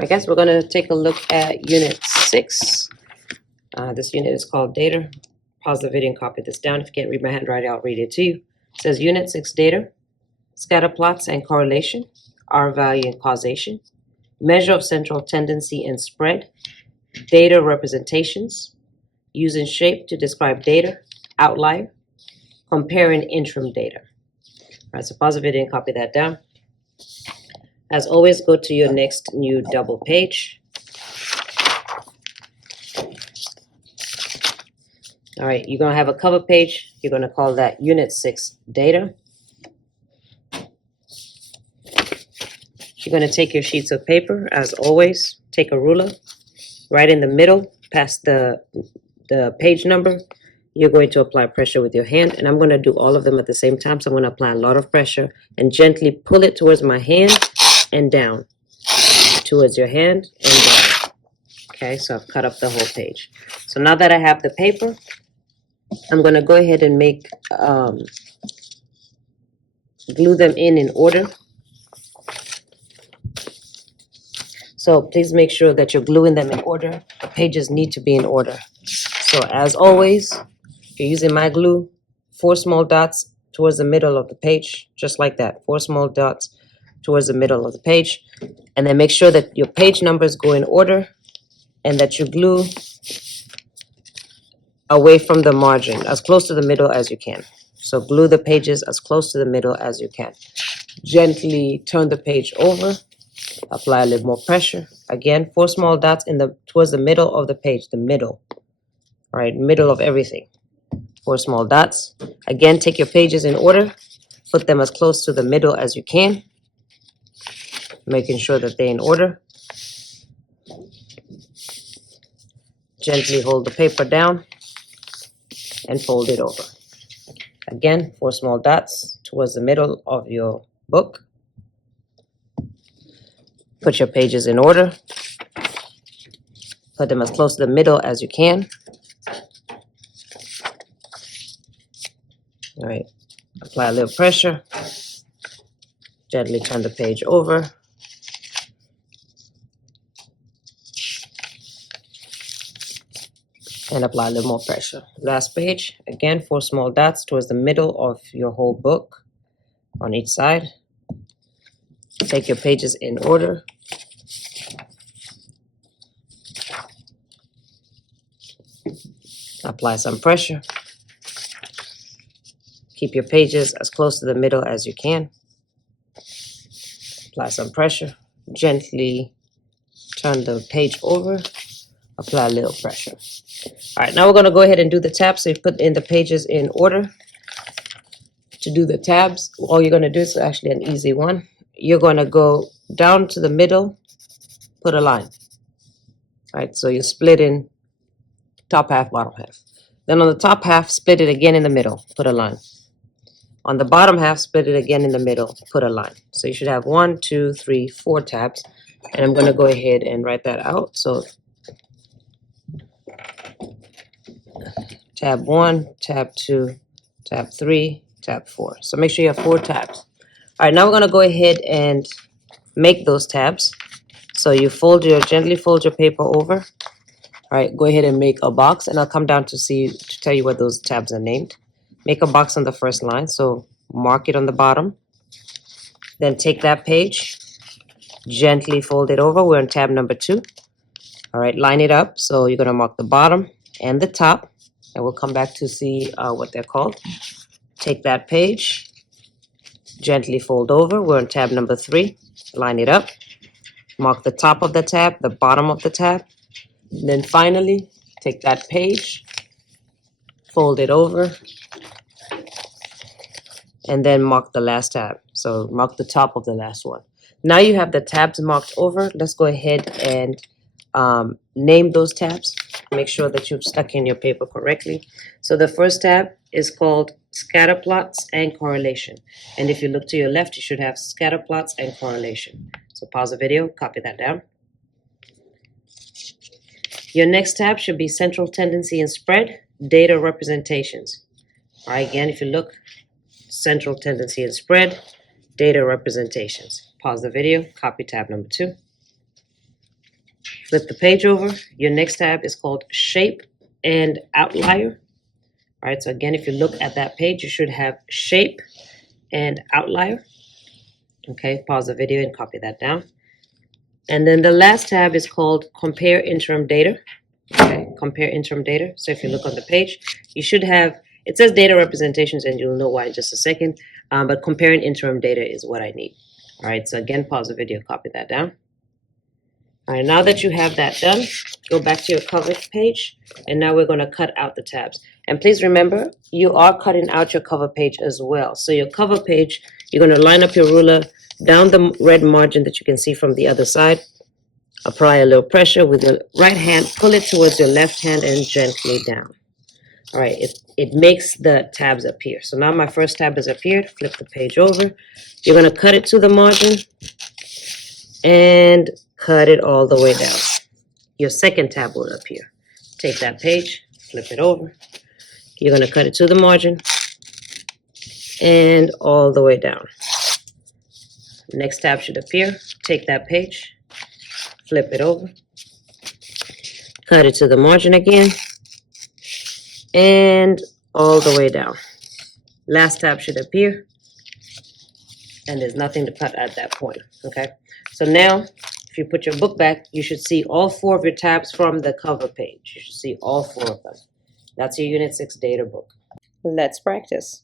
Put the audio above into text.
I guess we're going to take a look at Unit 6. This unit is called Data. Pause the video and copy this down. If you can't read my handwriting, I'll read it to you. It says Unit 6 Data, Scatter plots and correlation, R value and causation, measure of central tendency and spread, data representations, using shape to describe data, outlier, comparing interim data. All right, so pause the video and copy that down. As always, go to your next new double page. All right, you're gonna have a cover page. You're gonna call that Unit 6 Data. You're gonna take your sheets of paper, as always, take a ruler, right in the middle, past the page number. You're going to apply pressure with your hand, and I'm gonna do all of them at the same time. So I'm gonna apply a lot of pressure and gently pull it towards my hand and down, towards your hand and down. Okay, so I've cut up the whole page. So now that I have the paper, I'm gonna go ahead and make, glue them in order. So please make sure that you're gluing them in order. The pages need to be in order. So as always, if you're using my glue, 4 small dots towards the middle of the page, just like that. 4 small dots towards the middle of the page. And then make sure that your page numbers go in order and that you glue away from the margin, as close to the middle as you can. So glue the pages as close to the middle as you can. Gently turn the page over. Apply a little more pressure. Again, 4 small dots towards the middle of the page, the middle. All right, middle of everything. 4 small dots. Again, take your pages in order. Put them as close to the middle as you can, making sure that they're in order. Gently hold the paper down and fold it over. Again, 4 small dots towards the middle of your book. Put your pages in order. Put them as close to the middle as you can. All right, apply a little pressure. Gently turn the page over. And apply a little more pressure. Last page, again, 4 small dots towards the middle of your whole book on each side. Take your pages in order. Apply some pressure. Keep your pages as close to the middle as you can. Apply some pressure. Gently turn the page over. Apply a little pressure. All right, now we're going to go ahead and do the tabs. So you put in the pages in order. To do the tabs, all you're going to do is actually an easy one. You're going to go down to the middle, put a line. All right, so you split in top half, bottom half. Then on the top half, split it again in the middle, put a line. On the bottom half, split it again in the middle, put a line. So you should have 1, 2, 3, 4 tabs. And I'm going to go ahead and write that out. So tab 1, tab 2, tab 3, tab 4. So make sure you have 4 tabs. All right, now we're going to go ahead and make those tabs. So you gently fold your paper over. All right, go ahead and make a box, and I'll come down to tell you what those tabs are named. Make a box on the first line, so mark it on the bottom. Then take that page, gently fold it over. We're on tab number 2. All right, line it up. So you're going to mark the bottom and the top, and we'll come back to see what they're called. Take that page, gently fold over. We're on tab number 3. Line it up. Mark the top of the tab, the bottom of the tab. And then finally, take that page, fold it over, and then mark the last tab. So mark the top of the last one. Now you have the tabs marked over. Let's go ahead and name those tabs. Make sure that you've stuck in your paper correctly. So the first tab is called Scatter Plots and Correlation. And if you look to your left, you should have Scatter Plots and Correlation. So pause the video, copy that down. Your next tab should be Central Tendency and Spread, Data Representations. All right, again, if you look, Central Tendency and Spread, Data Representations. Pause the video, copy tab number 2. Flip the page over. Your next tab is called Shape and Outlier. All right, so again, if you look at that page, you should have Shape and Outlier. Okay, pause the video and copy that down. And then the last tab is called Compare Interim Data. Okay, Compare Interim Data. So if you look on the page, you should have, it says data representations, and you'll know why in just a second. But comparing interim data is what I need. All right, so again, pause the video, copy that down. All right, now that you have that done, go back to your cover page, and now we're going to cut out the tabs. And please remember, you are cutting out your cover page as well. So your cover page, you're going to line up your ruler down the red margin that you can see from the other side. Apply a little pressure with your right hand, pull it towards your left hand and gently down. All right, it makes the tabs appear. So now my first tab has appeared. Flip the page over. You're going to cut it to the margin and cut it all the way down. Your second tab will appear. Take that page, flip it over. You're going to cut it to the margin and all the way down. Next tab should appear. Take that page, flip it over, cut it to the margin again, and all the way down. Last tab should appear, and there's nothing to cut at that point, okay? So now, if you put your book back, you should see all 4 of your tabs from the cover page. You should see all 4 of them. That's your Unit 6 data book. Let's practice.